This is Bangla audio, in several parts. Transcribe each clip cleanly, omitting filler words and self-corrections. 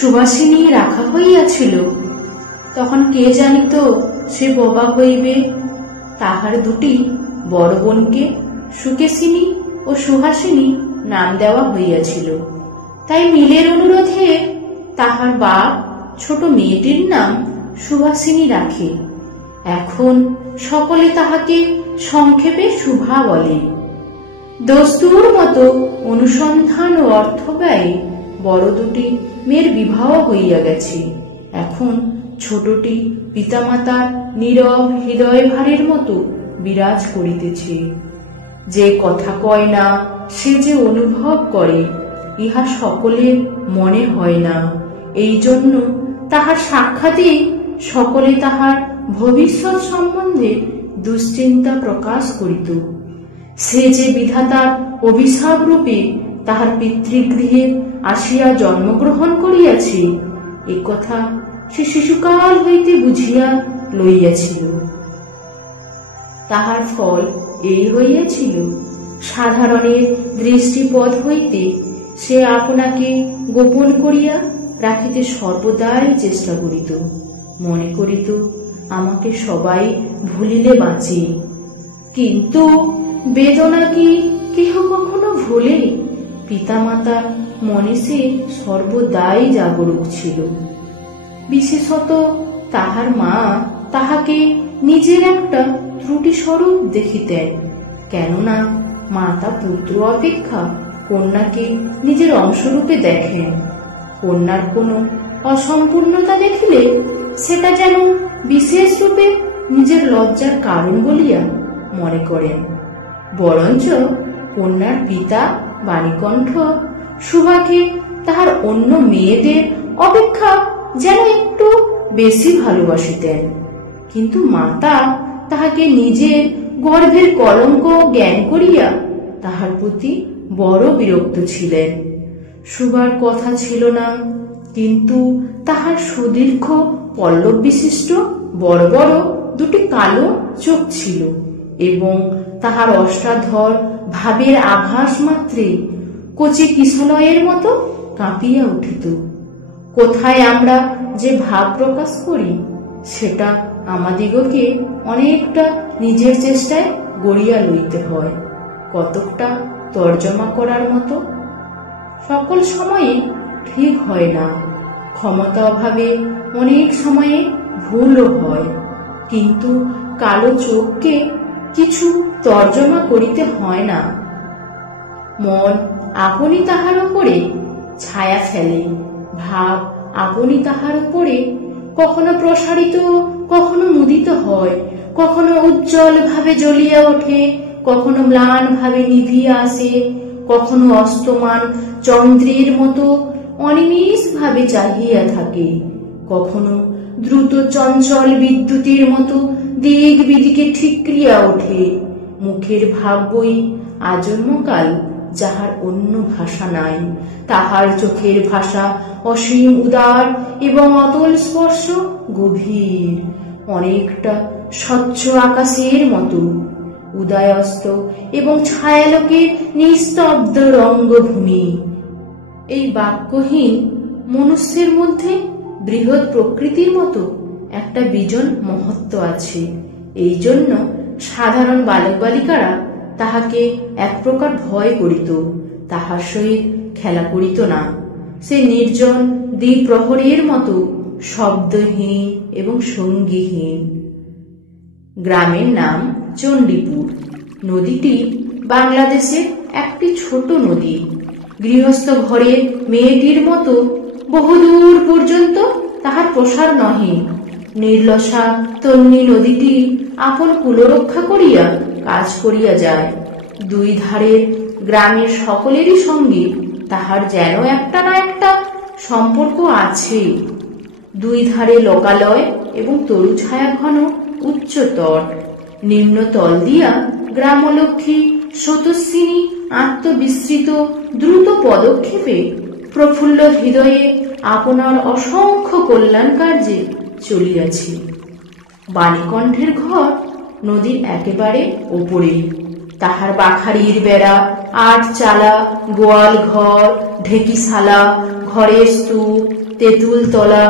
সুবাসিনী রাখা হইয়াছিল, তখন কে জানিত সে বোবা হইবে। তাহার দুটি বড় বোনকে সুকেশিনী ও সুহাসিনী নাম দেওয়া হইয়াছিল। তাই মিলের অনুরোধে তাহার বাপ ছোট মেয়েটির নাম সুহাসিনী রাখে। এখন সকলে তাহাকে সংক্ষেপে শুভা বলে। দস্তুর মতো অনুসন্ধান ও অর্থ ব্যয়ে বড় দুটি মেয়ের বিবাহ হইয়া গেছে। এখন ছোটটি পিতামাতার নীরব হৃদয় ভারের মতো বিরাজ করিতেছে। যে কথা কয় না সে যে অনুভব করে, ইহা সকলের মনে হয় না। এই জন্য তাহার সাক্ষাতে সকলে তাহার ভবিষ্যৎ সম্বন্ধে দুশ্চিন্তা প্রকাশ করিত। সে যে বিধাতার অভিশাপ রূপে তাহার পিতৃগৃহে আসিয়া জন্মগ্রহণ করিয়াছে, এ কথা সে শিশুকাল হইতে বুঝিয়া লইয়াছিল। তাহার ফল এই হইয়াছিল, সাধারণের দৃষ্টিপথ হইতে সে আপনাকে গোপন করিয়া রাখিতে সর্বদাই চেষ্টা করিত। মনে করিত আমাকে সবাই ভুলিলে বাঁচে। কিন্তু বেদনা কি কেহ কখনো ভুলে? পিতামাতা মনে সে সর্বদাই জাগরুক ছিল। বিশেষত তাহার মা তাহাকে নিজের একটা ত্রুটি স্বরূপ দেখিতেন। কেননা মাতা পুত্র অপেক্ষা কন্যাকে নিজের অংশরূপে দেখেন। কন্যার কোনো অসম্পূর্ণতা দেখিলে সেটা যেন বিশেষ রূপে নিজের লজ্জার কারণ বলিয়া মনে করেন। বরঞ্চ কন্যার পিতা বাণীকণ্ঠ সুভাকে তাহার অন্য মেয়েদের অপেক্ষা যেন একটু বেশি ভালোবাসিতেন। কিন্তু মাতা তাহাকে নিজের গর্ভের কলঙ্ক জ্ঞান করিয়া তাহার প্রতি বড় বিরক্ত ছিলেন। সুভার কথা ছিল না, কিন্তু তাহার সুদীর্ঘ পল্লব বিশিষ্ট বড় বড় দুটি কালো চোখ ছিল এবং তাহার অষ্টাধর ভাবের আভাস মাত্রে কচি কিশলয়ের মতো কাঁপিয়া উঠিত। কোথায় আমরা যে ভাব প্রকাশ করি সেটা আমাদিগকে অনেকটা নিজের চেষ্টায় গড়িয়া লইতে হয়, কতকটা তর্জমা করার মতো। সকল সময়ে ঠিক হয় না, ক্ষমতা অভাবে অনেক সময়ে ভুলও হয়। কিন্তু কালো চোখকে কিছু তর্জমা করিতে হয় না। মন আপনি তাহার উপরে ছায়া ফেলে, ভাব আপনি তাহার উপরে কখনো প্রসারিত, কখনো মুদিত হয়, কখনো উজ্জ্বল ভাবে জ্বলিয়া ওঠে, কখনো ম্লান ভাবে নিভিয়া আসে, কখনো অস্তমান চন্দ্রের মতো অনিমেষ ভাবে চাহিয়া থাকে, কখনো দ্রুত চঞ্চল বিদ্যুতের মতো দিক বিদিকে ঠিকরিয়া ওঠে। মুখের ভাব বই আজন্মকাল, যাহার অন্য ভাষা নাই। তাহার চোখের ভাষা অসীম উদার এবং অতল স্পর্শ গভীর, অনেকটা স্বচ্ছ আকাশের মতো। উদয়স্ত এবং ছায়ালোকের নিস্তব্ধ রঙ্গভূমি। এই বাক্যহীন মনুষ্যের মধ্যে বৃহৎ প্রকৃতির মতো একটা বিজন মহত্ব আছে। এই জন্য সাধারণ বালক বালিকারা তাহাকে এক প্রকার ভয় করিত, তাহার সহিত খেলা করিত না। সে নির্জন দ্বিপ্রহরের মতো শব্দহীন এবং সঙ্গীহীন। গ্রামের নাম চণ্ডীপুর। নদীটি বাংলাদেশের একটি ছোট নদী। গৃহস্থ ঘরে মেয়েটির মতো বহুদূর পর্যন্ত তাহার প্রসার নহে। নির্লসা তন্নি নদীটি আপন কুলরক্ষা করিয়া কাজ করিয়া যায়। দুই ধারের গ্রামের সকলেরই সঙ্গে তাহার যেন একটা না একটা সম্পর্ক আছে। দুই ধারে লোকালয় এবং তরু ছায়া ঘন উচ্চতর। নিম্নতল দিয়া গ্রামলক্ষ্মী স্রোতস্বিনী আত্মবিস্মৃত দ্রুত পদক্ষেপে প্রফুল্ল হৃদয়ে আপনার অসংখ্য কল্যাণ কার্যে চলিয়াছি। বাণীকণ্ঠের ঘর নদীর একেবারে ওপরে। তাহার বাখারির বেড়া, আট চালা, গোয়াল ঘর, ঢেকিশালা, ঘরের স্তূপ, তেঁতুল তলা,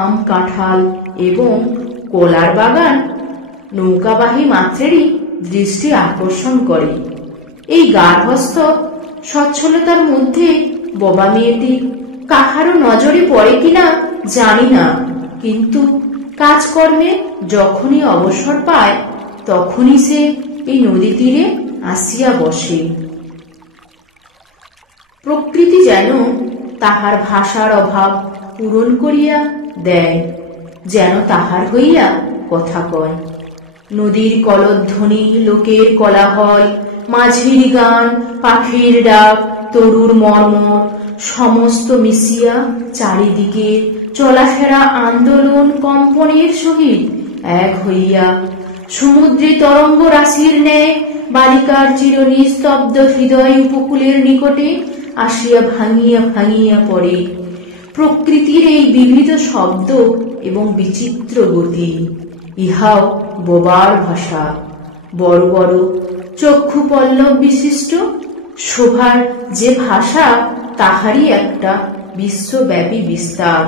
আম কাঁঠাল এবং কলার বাগান নৌকাবাহী মাত্রেরই দৃষ্টি আকর্ষণ করে। এই গার্হস্থ্য সচ্ছলতার মধ্যে বোবা মেয়েটি কাহারও নজরে পড়ে কিনা জানি না, কিন্তু কাজকর্মে যখনই অবসর পায় তখনই সে এই নদী তীরে আসিয়া বসে। প্রকৃতি যেন তাহার ভাষার অভাব পূরণ করিয়া দেয়, যেন তাহার হইয়া কথা কয়। নদীর কলধ্বনি, লোকের কোলাহল, মাঝির গান, পাখির ডাক, তরুর মর্মর সমস্ত মিশিয়া চারিদিকে চলাফেরা আন্দোলন কম্পনের সহিত এক হইয়া সমুদ্রে তরঙ্গ রাশির ন্যায় বালিকার চির নিস্তব্ধ হৃদয় উপকূলের নিকটে আসিয়া ভাঙিয়া ভাঙিয়া পড়ে। প্রকৃতির এই বিবিধ শব্দ এবং বিচিত্র গতি, ইহাও বোবার ভাষা। বড় বড় চক্ষু পল্লব বিশিষ্ট শোভার যে ভাষা, তাহারই একটা বিশ্বব্যাপী বিস্তার।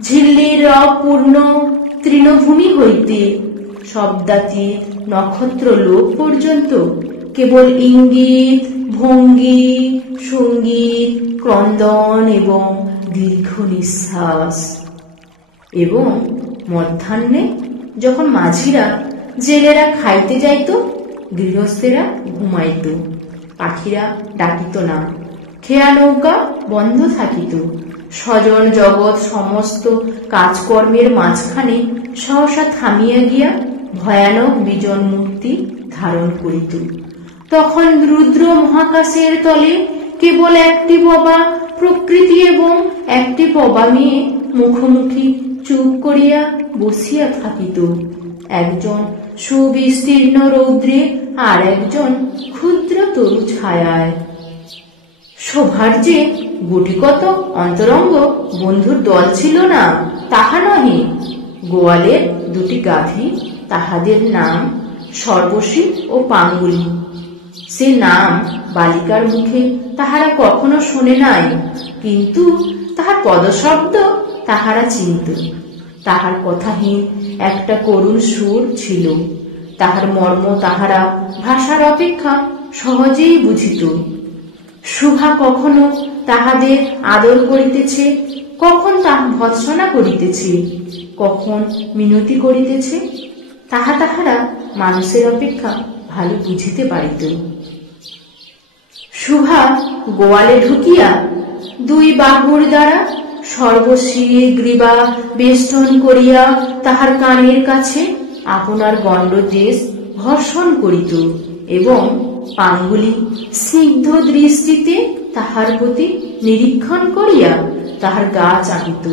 ঝিল্লির রব পূর্ণ তৃণভূমি হইতে শব্দাতীত নক্ষত্র লোক পর্যন্ত কেবল ইঙ্গিত, ভঙ্গি, সঙ্গীত, ক্রন্দন এবং দীর্ঘ নিঃশ্বাস। এবং মধ্যাহ্নে যখন মাঝিরা জেলেরা খাইতে যাইত, গৃহস্থেরা ঘুমাইত, পাখিরা ডাকিত না, খেয়া নৌকা বন্ধ থাকিত, স্বজন জগৎ সমস্ত কাজকর্মের মাঝখানে সহসা থামিয়া গিয়া ভয়ানক বিজন মূর্তি ধারণ করিত। তখন রুদ্র মহাকাশের তলে কেবল একটি বোবা প্রকৃতি এবং একটি বোবা মেয়ে মুখোমুখি চুপ করিয়া বসিয়া থাকিত, একজন সুবিস্তীর্ণ রৌদ্রে আর একজন ক্ষুদ্র তরু ছায়ায়। শোভার যে গুটিকত অন্তরঙ্গ বন্ধুর দল ছিল না তাহা নহে। গোয়ালের দুটি গাভী, তাহাদের নাম সর্বশী ও পাঙ্গুলি। সে নাম বালিকার মুখে তাহারা কখনো শোনে নাই, কিন্তু তাহার পদশব্দ তাহারা চিনত। তাহার কথাহীন একটা করুণ সুর ছিল, তাহার মর্ম তাহারা ভাষার অপেক্ষা সহজেই বুঝিত। শুভা কখনো তাহাদের আদর করিতেছে, কখন তাহা ভৎসনা করিতেছে, কখন মিনতি করিতেছে, তাহারা মানুষের অপেক্ষা ভালো বুঝিতে পারিত। শুভা গোয়ালে ঢুকিয়া দুই বাহুর দ্বারা সর্বশীর গ্রীবা বেষ্টন করিয়া তাহার কানের কাছে আপনার গণ্ডদেশ ঘর্ষণ করিত এবং পাঙ্গুলি স্নিগ্ধ দৃষ্টিতে তাহার প্রতি নিরীক্ষণ করিয়া তাহার গা চাপিত।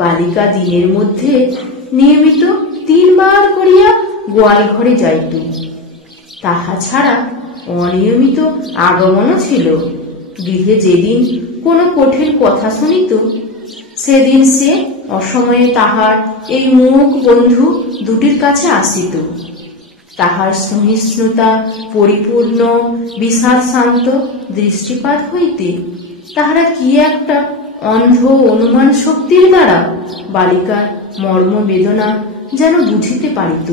বালিকা দিনের মধ্যে নিয়মিত 3 বার করিয়া গোয়াল ঘরে যাইত। তাহা ছাড়া অনিয়মিত আগমনও ছিল। গৃহে যেদিন কোনো কঠিন কথা শুনিত, সেদিন সে অসময়ে তাহার এই মুখ বন্ধু দুটির কাছে আসিত। তাহার সহিষ্ণুতা পরিপূর্ণ বিষাদ শান্ত দৃষ্টিপাত হইতে তাহারা কি একটা অন্ধ অনুমান শক্তির দ্বারা বালিকার মর্ম বেদনা যেন বুঝিতে পারিত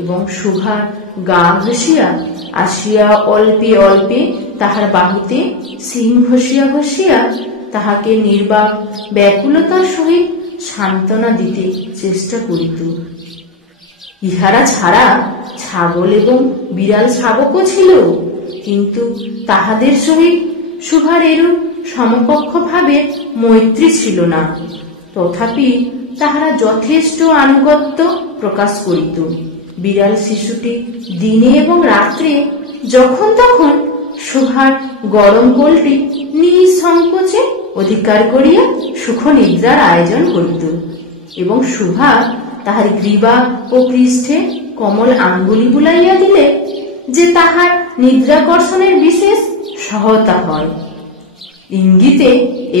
এবং শুভার গা ঘষিয়া আসিয়া অল্পে অল্পে তাহার বাহুতে সিং ঘষিয়া ঘষিয়া তাহাকে নির্বাক ব্যাকুলতার সহিত সান্ত্বনা দিতে চেষ্টা করিত। ইহারা ছাড়া ছাগল এবং বিড়াল শাবকও ছিল, কিন্তু তাহাদের সহিত শুভার এরূপ সমকক্ষ ভাবে মৈত্রী ছিল না। তথাপি তাহারা যথেষ্ট আনুগত্য প্রকাশ করিত। বিড়াল শিশুটি দিনে এবং রাত্রে যখন তখন শুভার গরম কোলটি নিঃসংকোচে অধিকার করিয়া সুখ নিদ্রার আয়োজন করিত এবং শুভা তাহার গ্রীবা ও পৃষ্ঠে কমল আঙ্গুলি বুলাইয়া দিলে যে তাহার নিদ্রাকর্ষণের বিশেষ সহায়তা হয়, ইঙ্গিতে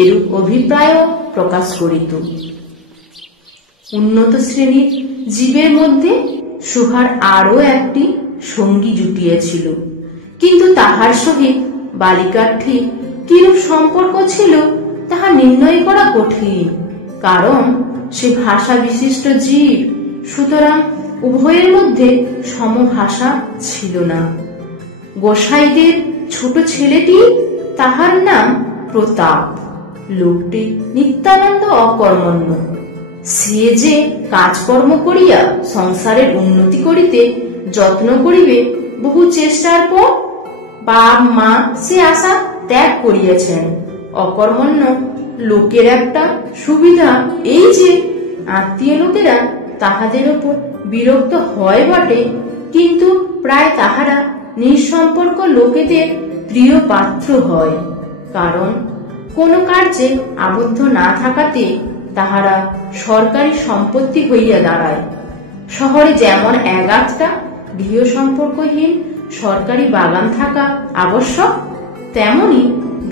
এরূপ অভিপ্রায় প্রকাশ করিত। উন্নত শ্রেণীর জীবের মধ্যে শুভার আরও একটি সঙ্গী জুটিয়াছিল, কিন্তু তাহার সহিত বালিকার ঠিক কিরূপ সম্পর্ক ছিল তাহা নির্ণয় করা কঠিন, কারণ সে ভাষা বিশিষ্ট জীব, সুতরাং উভয়ের মধ্যে সমভাষা ছিল না। গোসাইদের ছোট ছেলেটি, তাহার নাম প্রতাপ। লোকটি নিত্যানন্দ অকর্মণ্য। সে যে কাজকর্ম করিয়া সংসারের উন্নতি করিতে যত্ন করিবে, বহু চেষ্টার পর বাপ মা সে আশা ত্যাগ করিয়াছেন। অকর্মণ্য লোকের একটা সুবিধা এই যে আত্মীয় লোকেরা তাহাদের উপর বিরক্ত হয় বটে, কিন্তু প্রায় তাহারা নিঃসম্পর্ক লোকেদের প্রিয় পাত্র হয়, কারণ কোন কার্যে আবদ্ধ না থাকাতে তাহারা সরকারি সম্পত্তি হইয়া দাঁড়ায়। শহরে যেমন এক-আধটা গৃহ সম্পর্কহীন সরকারি বাগান থাকা আবশ্যক, তেমনি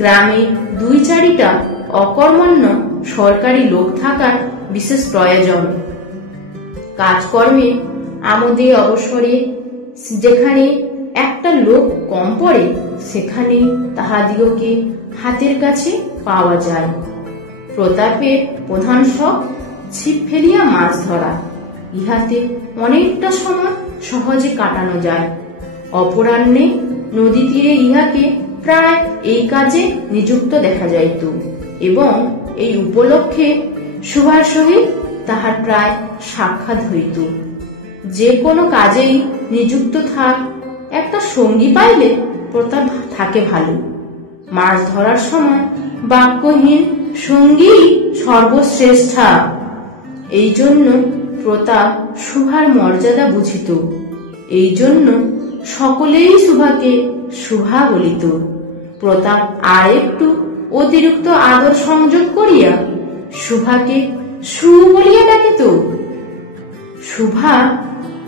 গ্রামে 2-4টা অকর্মণ্য সরকারি লোক থাকার বিশেষ প্রয়োজন। কাজকর্মে আমোদে অবসরে যেখানে একটা লোক কম পড়ে, সেখানে তাহাদিগকে হাতের কাছে পাওয়া যায়। প্রতাপের প্রধান শখ ছিপ ফেলিয়া মাছ ধরা। ইহাতে অনেকটা সময় সহজে কাটানো যায়। অপরাহ্নে নদী তীরে ইহাকে প্রায় এই কাজে নিযুক্ত দেখা যাইত, এবং এই উপলক্ষে সুভার সহিত তাহার প্রায় সাক্ষাৎ হইত। যে কোনো কাজেই নিযুক্ত থাক, একটা সঙ্গী পাইলে প্রতাপ থাকে ভালো। মাছ ধরার সময় বাক্যহীন সঙ্গী সর্বশ্রেষ্ঠা। এই জন্য প্রতাপ সুভার মর্যাদা বুঝিত। এই জন্য সকলেই সুভাকে সুভা বলিত। প্রতাপ আর একটু অতিরিক্ত আদর সংযোগ করিয়া সুভাকে সু বলিয়া ডাকিত। সুভা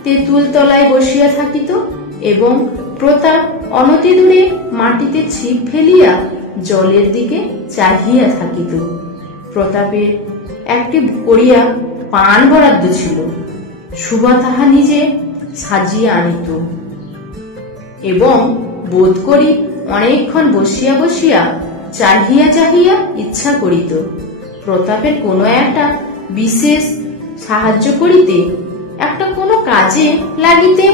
তেঁতুল তলায় বসিয়া থাকিত, এবং প্রতাপ অনতি দূরে মাটিতে ছিপ ফেলিয়া জলের দিকে চাহিয়া থাকিত। প্রতাপের একটি করিয়া পান বরাদ্দ ছিল। সুভা তাহা নিজে সাজিয়া আনিত, এবং বোধ করি অনেকক্ষণ বসিয়া বসিয়া চাহিয়া চাহিয়া ইচ্ছা করিত প্রতাপের কোনো একটা বিশেষ সাহায্য করিতে, একটা কোনো কাজে লাগিতে,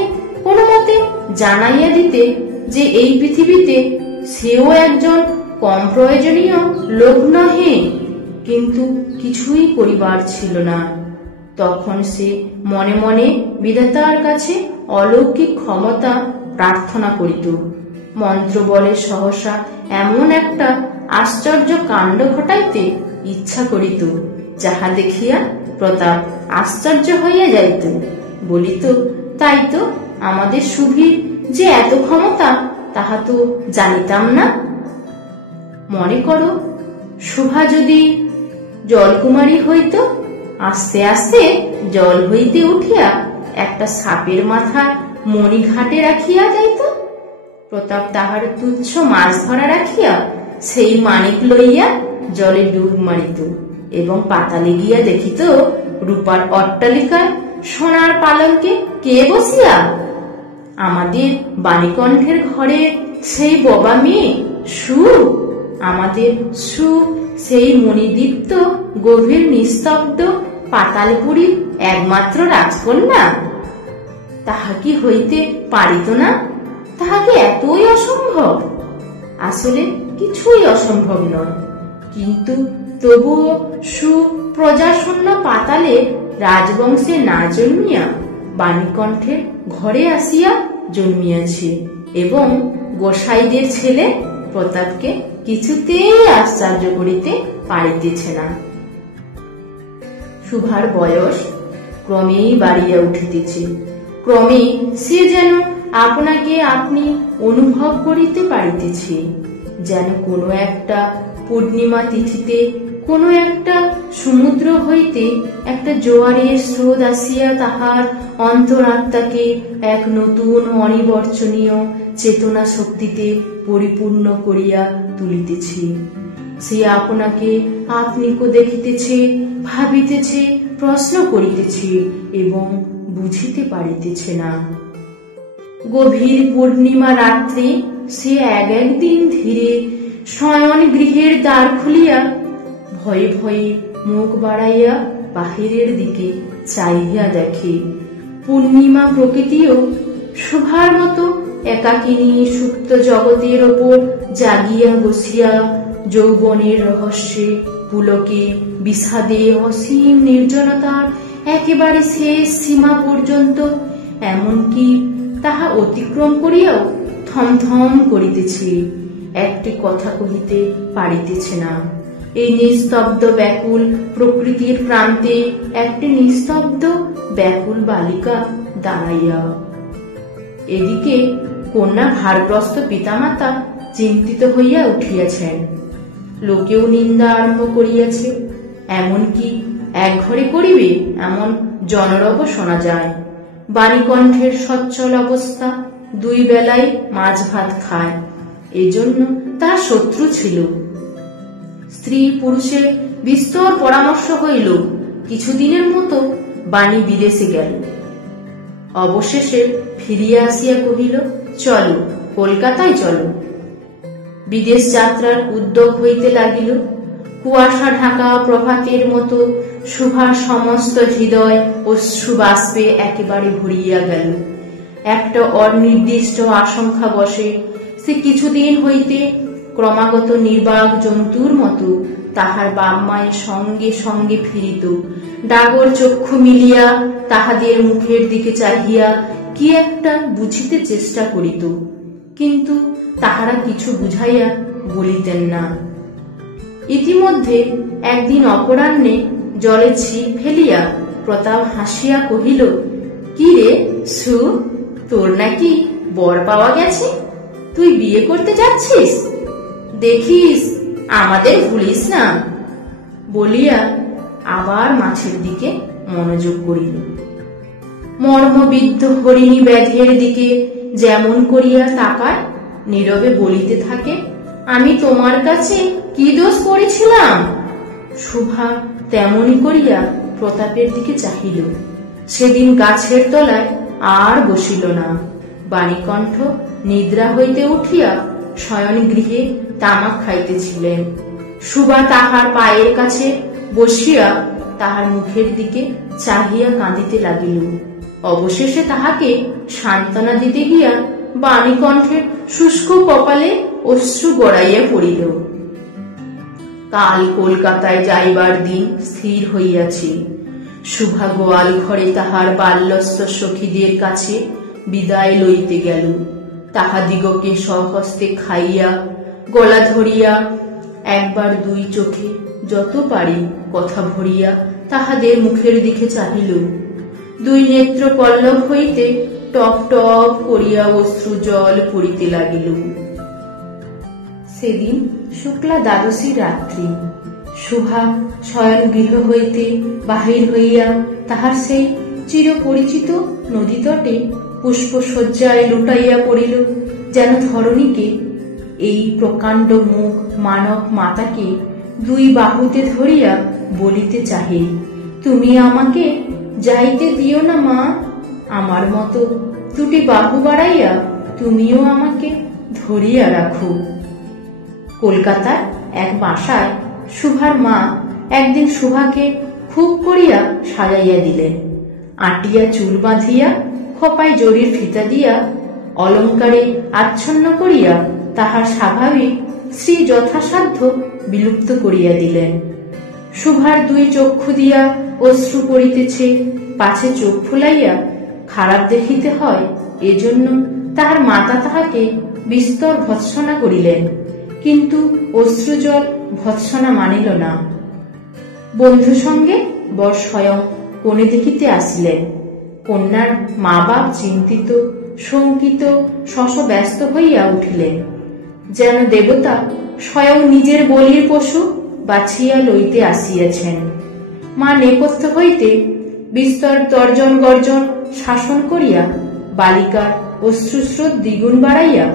কোনো মতে জানাইয়া দিতে যে এই পৃথিবীতে সেও একজন কম প্রয়োজনীয় লোক নহে, কিন্তু কিছুই করিবার ছিল না। তখন সে মনে মনে বিধাতার কাছে অলৌকিক ক্ষমতা প্রার্থনা করিত। মন্ত্র বলে সহসা এমন একটা আশ্চর্য কাণ্ড ঘটাইতে ইচ্ছা করিত, যাহা দেখিয়া প্রতাপ আশ্চর্য হইয়া যাইত। বলিত, তাই তো, আমাদের সুভীর যে এত ক্ষমতা, তাহা তো জানিতাম না। মনে করো, সুভা যদি জলকুমারী হইত, আস্তে আস্তে জল হইতে উঠিয়া একটা সাপের মাথা মণিঘাটে রাখিয়া যাইত। প্রতাপ তাহার তুচ্ছ মাছ ধরা রাখিয়া সেই মানিক লইয়া জলে ডুব মারিত, এবং পাতালে গিয়া দেখিত রূপার অট্টালিকায় সোনার পালঙ্কে কে বসিয়া? আমাদের বাণীকণ্ঠের ঘরে সেই ববা মেয়ে সু। আমাদের সু সেই মণিদীপ্ত গভীর নিস্তব্ধ পাতালপুরীর একমাত্র রাজকন্যা। তাহা কি হইতে পারিত না? তাহা কি এতই অসম্ভব? আসলে কিছুই অসম্ভব নয়, কিন্তু তবুও সু প্রজাশূন্য পাতালে রাজবংশে না জন্মিয়া বাণীকণ্ঠের ঘরে আসিয়া জন্মিয়াছে, এবং গোসাইদের ছেলে প্রতাপকে কিছুতেই আশ্চর্য করিতে পারিতেছে না। সুভার বয়স ক্রমেই বাড়িয়া উঠিতেছে। ক্রমে সে যেন আপনাকে আপনি অনুভব করিতে পারিতেছে, যেন কোনো একটা পূর্ণিমা তিথিতে কোনো একটা সমুদ্র হইতে একটা জোয়ারের স্রোত আসিয়া তাহার অন্তরাত্মাকে এক নতুন অনিবর্চনীয় চেতনা শক্তিতে পরিপূর্ণ করিয়া তুলিতেছে। সে আপনাকে আপনিকে দেখিতেছে, ভাবিতেছে, প্রশ্ন করিতেছে, এবং বুঝিতে পারিতেছে না। গভীর পূর্ণিমা রাত্রে সে এক একদিন ধীরে শয়ন গৃহের দ্বার খুলিয়া ভয়ে ভয়ে মুখ বাড়াইয়া বাহিরের দিকে চাইয়া দেখে। পূর্ণিমা প্রকৃতিও শুভার মতো একাকিনী সুপ্ত জগতের ওপর জাগিয়া বসিয়া যৌবনের রহস্যে পুলকে বিষাদে অসীম নির্জনতার একেবারে শেষ সীমা পর্যন্ত এমনকি তাহা অতিক্রম করিয়াও থমথম করিতেছে, একটি কথা কহিতে পারিতেছে না। এই নিস্তব্ধ ব্যাকুল প্রকৃতির প্রান্তে একটি নিস্তব্ধ ব্যাকুল বালিকা দাঁড়াইয়া। এদিকে কন্যা ভারগ্রস্ত পিতামাতা চিন্তিত হইয়া উঠিয়াছেন। লোকেও নিন্দা আরম্ভ করিয়াছে, এমনকি এক ঘরে করিবে এমন জনরব শোনা যায়। বাণীকণ্ঠের সচ্ছল অবস্থা, দুই বেলায় মাছ ভাত খায়, এজন্য তার শত্রু ছিল। স্ত্রী পুরুষের বিস্তর পরামর্শ হইল। কিছুদিনের মতো বাণী বিদেশে গেল। অবশেষে ফিরিয়া আসিয়া কহিল, চলো কলকাতায় চলো। বিদেশ যাত্রার উদ্যোগ হইতে লাগিল। কুয়াশা ঢাকা প্রভাতের মতো শুভার সমস্ত হৃদয় অশ্রু বাষ্পে একেবারে ভরিয়া গেল। একটা অনির্দিষ্ট আশঙ্কা বসে সে কিছুদিন হইতে ক্রমাগত নির্বাক জন্তুর মতো তাহার বাপ মায়ের সঙ্গে সঙ্গে ফিরিত। ডাগর চক্ষু মিলিয়া তাহাদের মুখের দিকে চাহিয়া কি একটা বুঝিতে চেষ্টা করিত, কিন্তু তাহারা কিছু বুঝাইয়া বলিতেন না। ইতিমধ্যে একদিন অপরাহ্নে জলে ছিপ ফেলিয়া প্রতাপ হাসিয়া কহিল, কি রে সু, তোর নাকি বর পাওয়া গেছে? তুই বিয়ে করতে যাচ্ছিস? দেখিস আমাদের ভুলিস না। বলিয়া আবার মাছের দিকে মনোযোগ করিল। মর্মবিদ্ধ হরিণী ব্যাধের দিকে যেমন করিয়া তাকায়, নীরবে বলিতে থাকে, আমি তোমার কাছে কি দোষ করেছিলাম? শুভা তেমনি করিয়া প্রতাপের দিকে চাহিল। সেদিন গাছের তলায় আর বসিল না। বাণীকণ্ঠ নিদ্রা হইতে উঠিয়া শয়ন গৃহে তামাক খাইতেছিলেন। শুভা তাহার পায়ের কাছে বসিয়া তাহার মুখের দিকে চাহিয়া কাঁদিতে লাগিল। অবশেষে তাহাকে সান্ত্বনা দিতে গিয়া বাণীকণ্ঠের শুষ্ক কপালে অশ্রু গড়াইয়া পড়িল। কাল কলকাতায় যাইবার দিন স্থির হইয়াছে। শুভা গোয়াল ঘরে তাহার বাল্যস্থ সখীদের কাছে বিদায় লইতে গেল। তাহাদিগকে স্বহস্তে খাইয়া গলা ধরিয়া একবার দুই চোখে যত পারি কথা ভরিয়া তাহাদের মুখের দিকে চাহিল। দুই নেত্র পল্লব হইতে টপ টপ করিয়া অশ্রু জল পড়িতে লাগিল। সেদিন শুক্লা দ্বাদশী রাত্রি। শুভা শয়ন গৃহ হইতে বাহির হইয়া তাহার সেই চিরপরিচিত নদী তটে পুষ্পসজ্জায় লুটাইয়া পড়িল, যেন ধরণীকে, এই প্রকাণ্ড মুখ মানব মাতাকে দুই বাহুতে ধরিয়া বলিতে চাহে, তুমি আমাকে যাইতে দিও না মা, আমার মতো দুটি বাহু বাড়াইয়া তুমিও আমাকে ধরিয়া রাখো। কলকাতার এক বাসায় শুভার মা একদিন শুভাকে খুব করিয়া সাজাইয়া দিলেন। আটিয়া চুল বাঁধিয়া খোপায় জরির ফিতা দিয়া অলঙ্কারে আচ্ছন্ন করিয়া তাহার স্বাভাবিক শ্রী যথাসাধ্য বিলুপ্ত করিয়া দিলেন। শুভার দুই চক্ষু দিয়া অশ্রু পড়িতেছে, পাছে চোখ ফুলাইয়া খারাপ দেখিতে হয়, এজন্য তাহার মাতা তাহাকে বিস্তর ভৎসনা করিলেন, কিন্তু অশ্রুজল ভৎসনা মানিল না। বন্ধু সঙ্গে বর স্বয়ং কনে দেখিতে আসিলেন। কন্যার মা বাপ চিন্তিত, শঙ্কিত, শশব্যস্ত হইয়া উঠিলেন, যেন দেবতা স্বয়ং নিজের বলির পশু বাছিয়া লইতে আসিয়াছেন। মা নেপথ্য হইতে বিস্তর তর্জন গর্জন শাসন করিয়া বালিকার অশ্রুস্রোত দ্বিগুণ বাড়াইয়া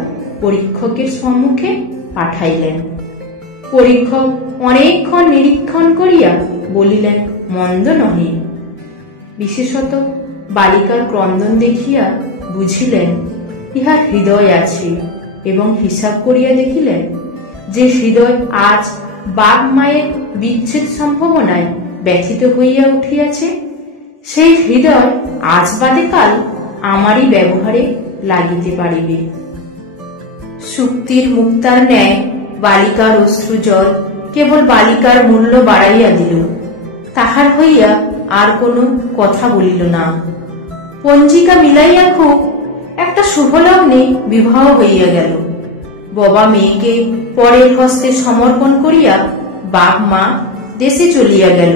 পরীক্ষকের সম্মুখে পাঠাইলেন। পরীক্ষক অনেকক্ষণ নিরীক্ষণ করিয়া বলিলেন, মন্দ নহে। বিশেষত বালিকার ক্রন্দন দেখিয়া বুঝিলেন ইহার হৃদয় আছে, এবং হিসাব করিয়া দেখিলেন যে হৃদয় আজ বাপ মায়ের বিচ্ছেদ সম্ভাবনায় ব্যথিত হইয়া উঠিয়াছে, সেই হৃদয় আজ বাদে কাল আমারই ব্যবহারে লাগিতে পারিবে। শুক্তির মুক্তার ন্যায় বালিকার অশ্রু জল কেবল বালিকার মূল্য বাড়াইয়া দিল, তাহার হইয়া আর কোনো কথা বলিল না। পঞ্জিকা মিলাইয়া খুব একটা শুভ লগ্নে বিবাহ হইয়া গেল। বাবা মেয়েকে পরের হস্তে সমর্পণ করিয়া বাপ মা দেশে চলিয়া গেল।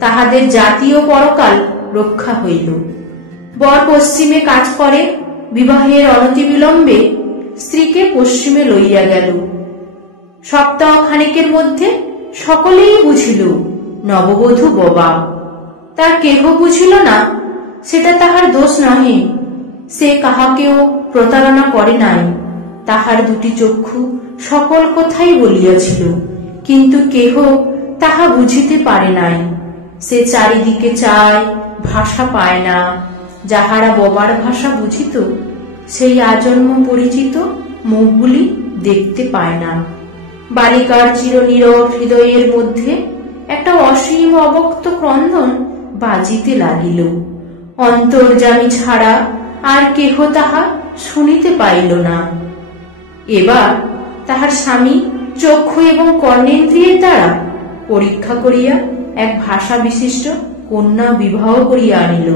তাহাদের জাতীয় পরকাল রক্ষা হইল। বর পশ্চিমে কাজ করে, বিবাহের অনতিবিলম্বে স্ত্রীকে পশ্চিমে লইয়া গেল। সপ্তাহ খানিকের মধ্যে সকলেই বুঝিল নববধূ বোবা। তার কেহ বুঝিল না সেটা তাহার দোষ নহে, সে কাহাকেও প্রতারণা করে নাই। তাহার দুটি চক্ষু সকল কথাই বলিয়াছিল, কিন্তু কেহ তাহা বুঝিতে পারে নাই। সে চারিদিকে চায়, ভাষা পায় না। যাহারা বোবার ভাষা বুঝিত সেই আজন্ম পরিচিত মুখগুলি দেখতে পায় না। বালিকার চিরনীরব হৃদয়ের মধ্যে একটা অসীম অবক্ত ক্রন্দন বাজিতে লাগিল। অন্তর্যামী ছাড়া আর কেহ তাহা শুনিতে পাইল না। এবার তাহার স্বামী চক্ষু এবং কর্ণেন্দ্রিয়ের দ্বারা পরীক্ষা করিয়া এক ভাষা বিশিষ্ট কন্যা বিবাহ করিয়া আনিল।